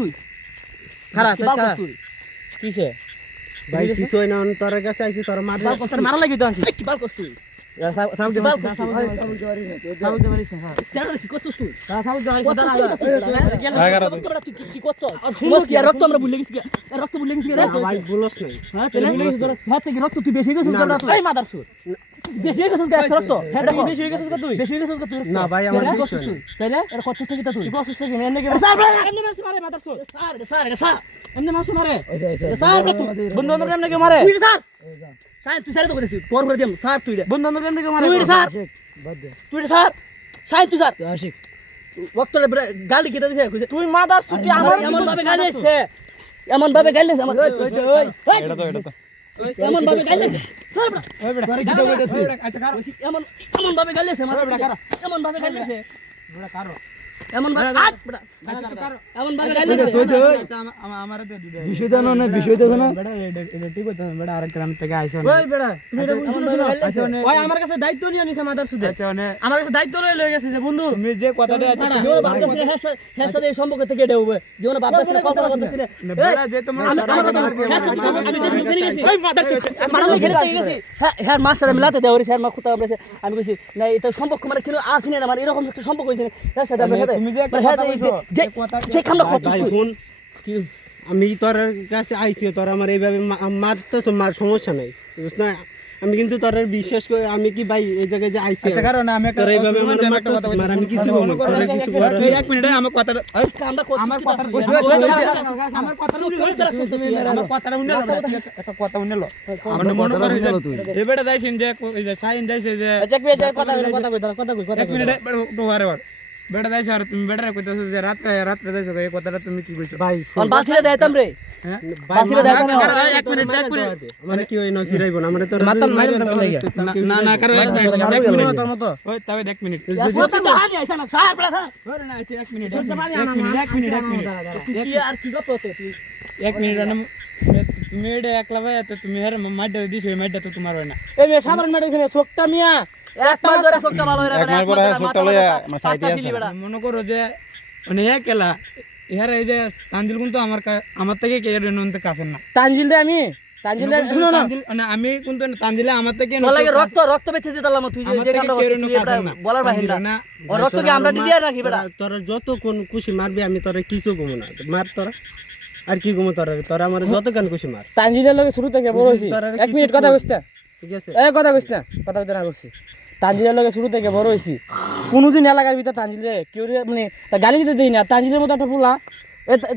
তুই খারাপ তুই কিসে ভাই কিছু হয় না তোর কাছে আইছি তোর মার মারা লাগি তো আনছি কি বাল কস তুই সাউন্ড দে সাউন্ড দে মারিস হ্যাঁ জানো কি করছস তুই সাউন্ড দে তুই কি করছস আর শুনস কি রক্ত আমরা ভুলে গেছি রক্ত ভুলে গেছি রে ভাই বলছ নাই হ্যাঁ তেলে হচ্ছে কি রক্ত তুই বেশি গেছিস না তুই এই মাদারসুর বেশি গেছিস গাছ রক্ত হ্যাঁ বেশি গেছিস তুই বেশি গেছিস তুই না ভাই আমার বেশি না তাইলে এর কত থেকে তুই কি করছস কি এনে স্যার এমনি মারে মাদারসুর স্যার এমনি মারছ মারে স্যার বন্ধু বন্ধু এমনি কে মারে তুই স্যার স্যার তুই স্যার তো কইছিস তোর করে দিম স্যার তুই বন্ধু বন্ধু এমনি কে মারে তুই স্যার তুই স্যার স্যার তুই স্যার আশিক রক্তলে গালি কেটে দিছে তুই মাদারসুর তুই আমার এমন ভাবে গালি দিছে এমন ভাবে গালি দিছে আমার এটা তো এমন ভাবে গালি দিছে ওই বেটা তোরে কি তো কইতেছিস আচ্ছা কার এমন ভাবে গালি দিছে মারা বেটা এমন ভাবে গালি দিছে বেটা কারো এমন ভাবে এমন ভাবে গালি দিছে আমারে দে দুই বিষয় জানো না বেটা এটা ঠিক কথা বেটা আরেক গ্রাম থেকে আইছো ওই বেটা তুমি এটা বুঝছো না ওই আমার কাছে দায়িত্ব নিও নিছে মাদারসুদে আচ্ছা আমার কাছে দায়িত্ব লয়ে গেছে যে বন্ধু তুমি যে কথাটা আছে জীবন বাপদাসিরে হের সাথে এই সম্পর্ক থেকে এটা হবে জীবন বাপদাসিরে কল্পনা করতেছিলে বেটা যে তোমার আমি যে শুনে গেছি ওই মাদারসুদ আমি খেলে থেকে গেছি হ্যাঁ মাস্টার মিলাতে দেও রে স্যার মা খুতা বলেছে আমি কইছি না এটা সম্পর্ক মানে কিলো আসিনে না মানে এরকম একটা সম্পর্ক হইছে এর সাথে আমার সাথে তুমি যে কথা যে কামটা করছিস তুই কি আমি তোর কাছে আইছি তোর আমার এইভাবে মারতেছ মার সমস্যা নাই বুঝছ না আমি কিন্তু তোর বিশ্বাস করে আমি কি ভাই এই জায়গায় যে আইছি আচ্ছা কারণ আমি তোর এইভাবে একটা কথা মার আমি কিছু বলবো তোর কিছু করার এই এক মিনিট আমার কথাটা আমার কথাটা উনি একটা কথা উনি লো মানে মনে করে এই বেটা যাইছেন যে এই যে সাইন যাইছে যে এক মিনিট কথা কই এক মিনিট একটু হারে বেটা যাইছে আর তুমি বেটারে কইতাছো যে রাত্রে যাইছো এই কথাটা তুমি কি কইছো ভাই কোন বাসিরে দেইতাম রে হ্যাঁ বাসিরে দেইতাম এক মিনিট মানে কি হই না ফিরাইবো না মানে তোর মাতাল মাইরে না কারো এক মিনিট তোর মতো ওই তবে এক মিনিট স্যার বেটা ওরে না এক মিনিট কি আর কি গপ হচ্ছে তুই এক মিনিট তুমি এটা একলা ভাই তো তুমি হের মাইটা দিছো এই মাইটা তো তোমার হয় না এই মে সাধারণ মেডিসিন সোকটা মিয়া এক মাস ধরে সোকটা ভালো হইরা এক মাস পরে সোকটা লইয়া আমার সাইডে আছে মনে করো যে মানে একলা ইহার এই যে তানজিল কিন্তু আমার থেকে কে এর নন্তে কাছেন না তানজিল রে আমি তানজিল রে শুনো না মানে আমি কিন্তু তানজিলে আমার থেকে লাগে রক্ত বেচে দিতাম তুই যে কামটা করছিস বলার বাহিনী না ও রক্ত কি আমরা দিয়ে রাখি বেটা তোর যত কোন খুশি মারবি আমি তোরে কিছু কমু না মার তোরা আর কি কমু তোরা আমার যত কান খুশি মার তানজিলের লগে শুরু থেকে বড় হইছি এক মিনিট কথা কইছ ঠিক আছে এই কথা কইছ না কথা কইতে না করছি তানজিলের লগে শুরু থেকে বড় হইছি কোনদিন এলাকার ভিতর তানজিলে কেউ মানে গালি দিতে দেই না তানজিলের মতো একটা পোলা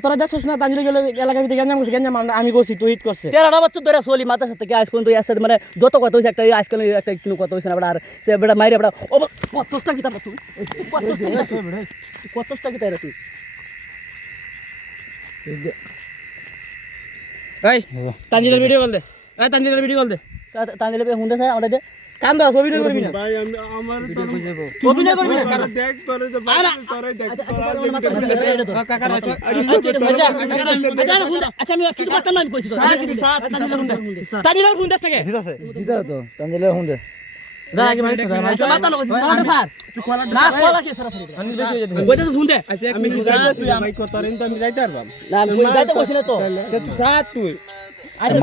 তোরা দেখছিস না তানজিলের এলাকার ভিতরে গঞ্জাম আমি করছি তুই হিট করছে 13টা বছর ধরে চলি মাথার সাথে আজ পর্যন্ত এর সাথে মানে যত কথা হইছে একটা আজকাল একটা কোনো কথা হইছে না আর সে বেটা মাইরে বেটা ও কতটা কি তার তুই কতটা কি তার তুই এই তানজিলের ভিডিও কল দে তানজিলের ভিডিও কল দে তানজিলের হুন্ডে স্যার আমাদের কাম দাও অভিনয় করবি না ভাই আমি আমার ভিডিও কই যাব অভিনয় করবি না কারণ দেখ তোরে যে তোরে দেখ কাকা আচ্ছা আমি কিছু করতাম না আমি কইছি তো তানজিলের হুন্ডে থেকে দিতাছে জিতা তো তানজিলের হুন্ডে দা আগে মারিস না মাথা না কইছি স্যার না কলা কে সারা ফেলে আমি বেশি হয়ে যাবে কইতে হুন্ডে আচ্ছা এক আমি মিনিট যাইতাছি ভাই কত রেন তো আমি যাইতে পারবাম না কই যাইতে কইছি না তো তুই সাত তুই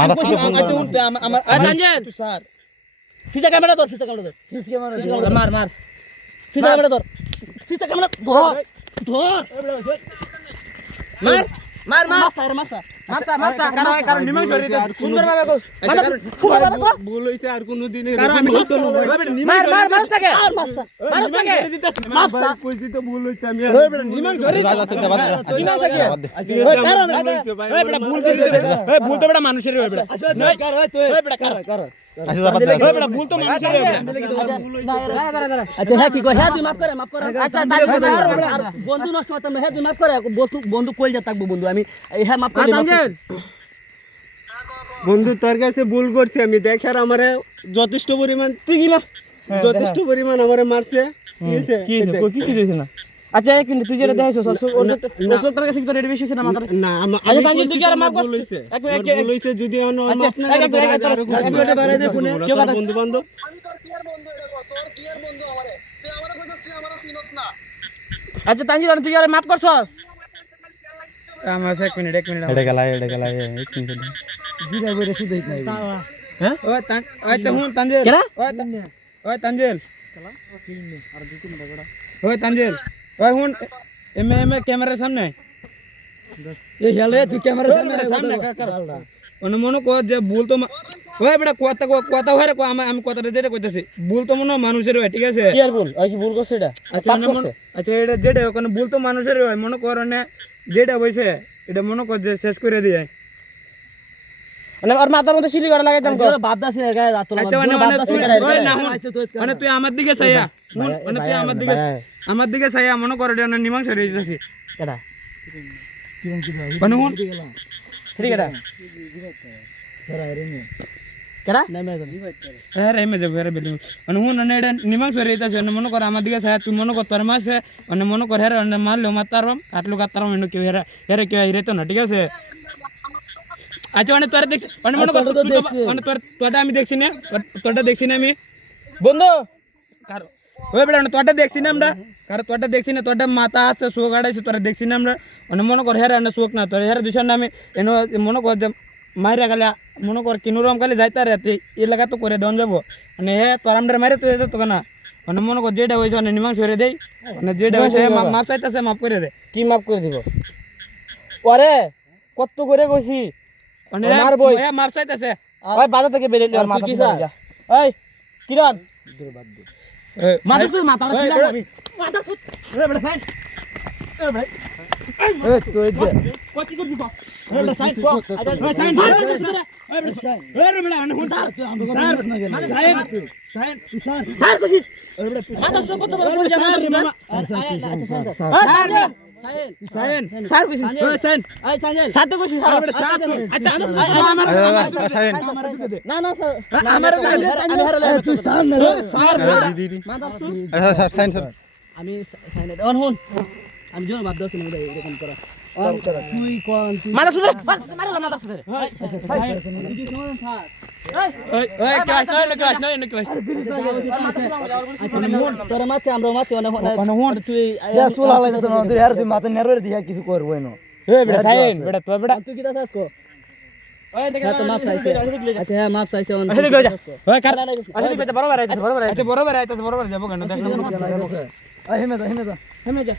মাথা থেকে ফোন আচ্ছা উঠতে আমার তানজিল তুই স্যার ফিসা ক্যামেরা ধর মার ফিসা ক্যামেরা ধর ফিসা ক্যামেরা ধর মার মার কারণ নিমাই শরীরে সুন্দর ভাবে কর সুন্দর ভাবে কর ভুল হইছে আর কোন দিন কারণ আমি বলতো মার থাকে আর মার থাকে ভাই কইছি তো ভুল হইছে আমি নিমাই যা যা চিন্তা বাদ দে নিমাই থাকে কারণ এই বেটা ভুল করে দিতেছ এই ভুল তো বেটা মানুষের হই বেটা কর ওই তুই এই বেটা কর আচ্ছা যা বাদ দে এই বেটা ভুল তো মানুষের হই আচ্ছা হ্যাঁ কি কর হ্যাঁ তুই মাফ করে আচ্ছা বন্ধু নষ্ট করতাম না হ্যাঁ তুই মাফ করে বন্ধু কইল যা থাকবো বন্ধু আমি হ্যাঁ মাফ করে বন্ধু তোর কাছে ভুল করছি আমি দেখ আর আমারে যথেষ্ট পরিমাণ তুই কি মাফ যথেষ্ট পরিমাণ আমারে মারছে কি হইছে না আচ্ছা এক মিনিট তুই যেটা দেখাইছস তোর কাছে কি তোর রেডি বেশি হইছে না মাথার না আচ্ছা তানজিল তুই কি আর মাফ ভুল হইছে এক মিনিট ভুল হইছে যদি আপনার বাড়াই দে ফোনে কেউ কথা বন্ধু বান্ধব আমি তোর কিয়ার বন্ধু এটা তোর কিয়ার বন্ধু আমারে তুই আমারে কইছস তুই আমারে চিনস না আচ্ছা তানজিল তুই আর মাফ করছস আমার এক মিনিট এটা গেলাই এই কিন্তু গিরা বইরে শুধু হইত নাই হ্যাঁ আচ্ছা হুন তানজিল কেডা? ওই তানজিল ওই তানজিল ওই হুন এমএ ক্যামেরার সামনে এই হেলে তুই ক্যামেরার সামনে কাকার অন্য মনে কর যে ভুল তো ওই বেটা কথা হয় রে আমি কথাটা যেটা কইতাছি ভুল তো মনে হয় মানুষের হয় ঠিক আছে কি আর বল আর কি ভুল করছে এটা আচ্ছা আচ্ছা এটা যেটা ওখানে ভুল তো মানুষের হয় মনে কর না যেটা হইছে এটা মনে কর যে শেষ করে দিয়ে মানে আর মাথার মধ্যে সিলি করা লাগাইতাম তো বাদ দাস না গায়ে রাত আচ্ছা মানে তুই ওই না হুন মানে তুই আমার দিকে চাইয়া হুন মানে তুই আমার দিকে চাইয়া মনে কর এটা নিমাংস হয়ে যাইতাছি কেডা মানে হুন ঠিক এটা কেডা হ্যাঁ রে মেজে ঘরে বেলি মানে হুন মানে এটা নিমাংস হয়ে যাইতাছে মনে কর আমার দিকে চাইয়া তুই মনে কর তোর মাসে মানে মনে কর হেরে মারলো মারতারম কাটলো কাটতারম এনে কেউ হেরে কেউ হিরে তো না ঠিক আছে আচ্ছা মানে তোরা দেখছি মানে মনে কর মানে তোরটা আমি দেখছি না তোরটা দেখছি না আমি বন্ধু কার ওই বেটা তোরটা দেখছি না আমরা কারণ তোরটা দেখছি না তোরটা মাথা আছে শোক আড়াইছে তোরা দেখছি না আমরা মানে মনে কর হেরা না শোক না তোর হেরা দুশার নামে এনে মনে কর যে মাইরা গেলে মনে কর কিনুরম কালে যাইতা রে এলাকা তো করে দেন যাবো মানে হে তোর আমরা মারে তো যেত না মানে মনে কর যেটা হয়েছে মানে নিমাংস করে দেই মানে যেটা হয়েছে মাপ চাইতেছে মাপ করে দে কি মাফ করে দিব ওরে কত করে কইছি মানে মারবই। মাপ চাইতেছে ওই বাজার থেকে বেরিয়ে আর মাথা কি যা এই কিরণ মাথা সুদ মাথা মাথা সুদ রে বড় ফাইন এ ভাই এ তুই দে কত করবি বা রে বড় সাইন কো সাইন মার এ বড় সাইন এ রে বড় আন হুন স্যার সাইন স্যার কইছি এ বড় মাথা সুদ কত বড় পড়ে যাবে সাইন স্যার কইছি ওই সাইন এই সাইন সাথে কইছি স্যার আচ্ছা আমার সাইন না না স্যার আমার আমি হারালে তুই সাইন না স্যার দিদি মাথা সুদ আচ্ছা স্যার সাইন স্যার আমি সাইন অন হুন আমি জন্য বাদ দাও না এরকম করা তুই কোন তুই মাথা সুদ মাথা মাথা সুদ আচ্ছা সাইন তুই কোন থাক ওই ওই ক্লাস নয় ক্লাস তোরা মাছে আমরা মাছে মানে হুন তুই সুলা লাগে তো তুই আর তুই মাথা নেররে দিয়া কিছু করবো না এ বেটা সাইন বেটা তুই বেটা তুই কি দাস কো ওই দেখে তো মাছ চাইছে আচ্ছা হ্যাঁ মাছ চাইছে ওই কার আসলে বেটা বরাবর আইছে আচ্ছা বরাবর আইছে বরাবর যাব কেন দেখ হেমে যা